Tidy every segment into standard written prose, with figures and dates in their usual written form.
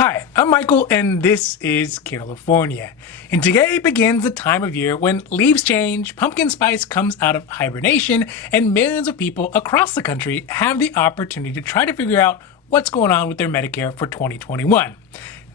Hi, I'm Michael and this is California. And today begins the time of year when leaves change, pumpkin spice comes out of hibernation, and millions of people across the country have the opportunity to try to figure out what's going on with their Medicare for 2021.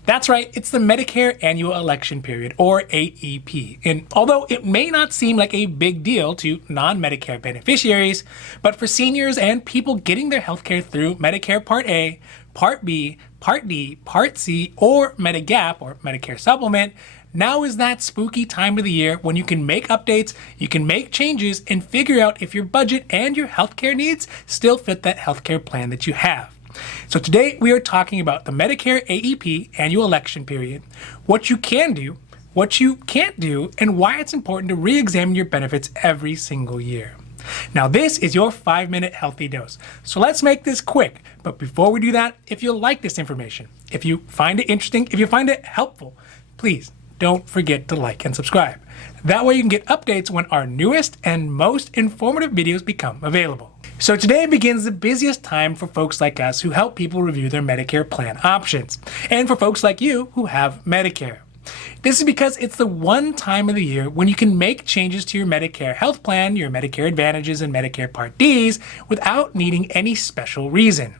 That's right, it's the Medicare Annual Election Period, or AEP. And although it may not seem like a big deal to non-Medicare beneficiaries, but for seniors and people getting their healthcare through Medicare Part A, Part B, Part D, Part C, or Medigap, or Medicare Supplement, now is that spooky time of the year when you can make updates, you can make changes, and figure out if your budget and your healthcare needs still fit that healthcare plan that you have. So today we are talking about the Medicare AEP Annual Election Period, what you can do, what you can't do, and why it's important to re-examine your benefits every single year. Now this is your 5-minute healthy dose. So let's make this quick. But before we do that, if you like this information, if you find it interesting, if you find it helpful, please don't forget to like and subscribe. That way you can get updates when our newest and most informative videos become available. So today begins the busiest time for folks like us who help people review their Medicare plan options, and for folks like you who have Medicare. This is because it's the one time of the year when you can make changes to your Medicare Health plan, your Medicare Advantages, and Medicare Part Ds without needing any special reason.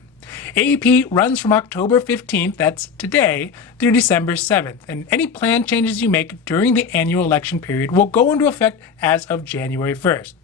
AEP runs from October 15th, that's today, through December 7th, and any plan changes you make during the annual election period will go into effect as of January 1st.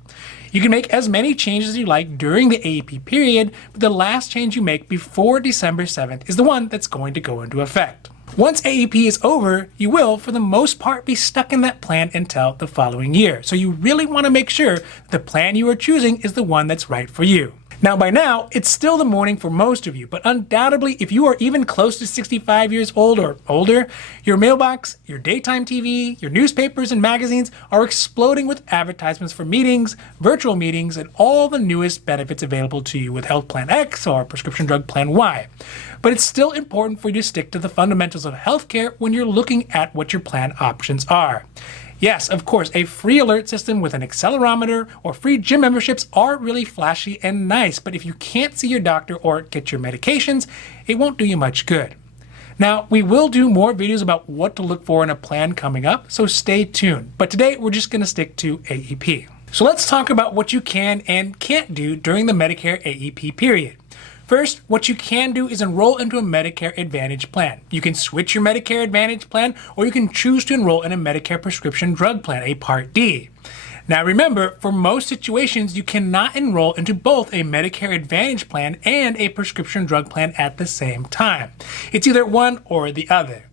You can make as many changes as you like during the AEP period, but the last change you make before December 7th is the one that's going to go into effect. Once AEP is over, you will, for the most part, be stuck in that plan until the following year. So you really want to make sure the plan you are choosing is the one that's right for you. Now by now, it's still the morning for most of you, but undoubtedly if you are even close to 65 years old or older, your mailbox, your daytime TV, your newspapers and magazines are exploding with advertisements for meetings, virtual meetings, and all the newest benefits available to you with Health Plan X or Prescription Drug Plan Y. But it's still important for you to stick to the fundamentals of healthcare when you're looking at what your plan options are. Yes, of course, a free alert system with an accelerometer or free gym memberships are really flashy and nice, but if you can't see your doctor or get your medications, it won't do you much good. Now, we will do more videos about what to look for in a plan coming up, so stay tuned. But today, we're just going to stick to AEP. So let's talk about what you can and can't do during the Medicare AEP period. First, what you can do is enroll into a Medicare Advantage plan. You can switch your Medicare Advantage plan, or you can choose to enroll in a Medicare Prescription Drug Plan, a Part D. Now remember, for most situations, you cannot enroll into both a Medicare Advantage plan and a prescription drug plan at the same time. It's either one or the other.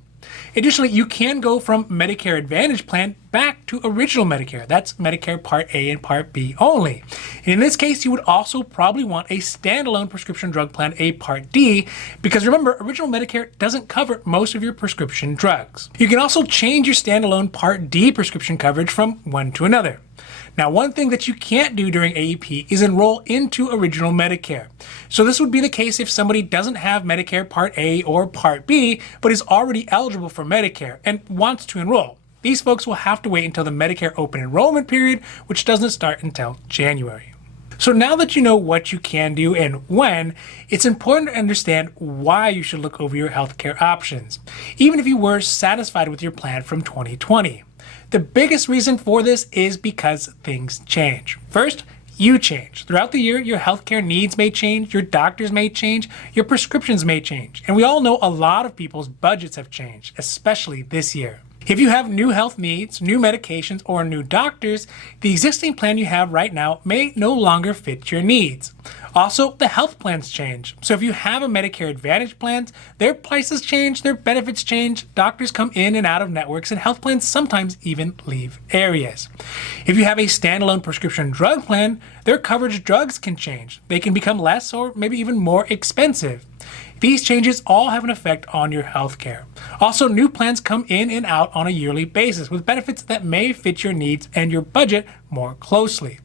Additionally, you can go from Medicare Advantage plan back to original Medicare. That's Medicare Part A and Part B only. And in this case, you would also probably want a standalone prescription drug plan, a Part D, because remember, original Medicare doesn't cover most of your prescription drugs. You can also change your standalone Part D prescription coverage from one to another. Now, one thing that you can't do during AEP is enroll into original Medicare. So this would be the case if somebody doesn't have Medicare Part A or Part B, but is already eligible for Medicare and wants to enroll. These folks will have to wait until the Medicare Open Enrollment Period, which doesn't start until January. So now that you know what you can do and when, it's important to understand why you should look over your healthcare options, even if you were satisfied with your plan from 2020. The biggest reason for this is because things change. First, you change. Throughout the year, your healthcare needs may change, your doctors may change, your prescriptions may change. And we all know a lot of people's budgets have changed, especially this year. If you have new health needs, new medications, or new doctors, the existing plan you have right now may no longer fit your needs. Also, the health plans change. So if you have a Medicare Advantage plan, their prices change, their benefits change, doctors come in and out of networks, and health plans sometimes even leave areas. If you have a standalone prescription drug plan, their coverage drugs can change. They can become less or maybe even more expensive. These changes all have an effect on your healthcare. Also, new plans come in and out on a yearly basis with benefits that may fit your needs and your budget more closely.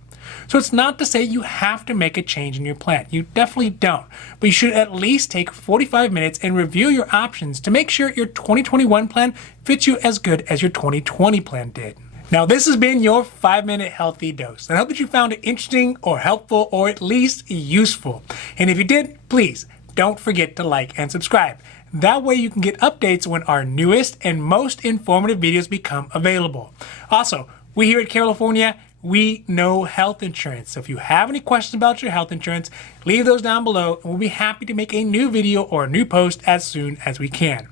So it's not to say you have to make a change in your plan. You definitely don't. But you should at least take 45 minutes and review your options to make sure your 2021 plan fits you as good as your 2020 plan did. Now, this has been your 5-minute healthy dose. I hope that you found it interesting or helpful or at least useful. And if you did, please don't forget to like and subscribe. That way you can get updates when our newest and most informative videos become available. Also, we here at California, we know health insurance. So if you have any questions about your health insurance, leave those down below and we'll be happy to make a new video or a new post as soon as we can.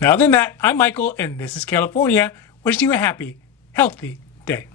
Now, other than that, I'm Michael and this is California, wishing you a happy, healthy day.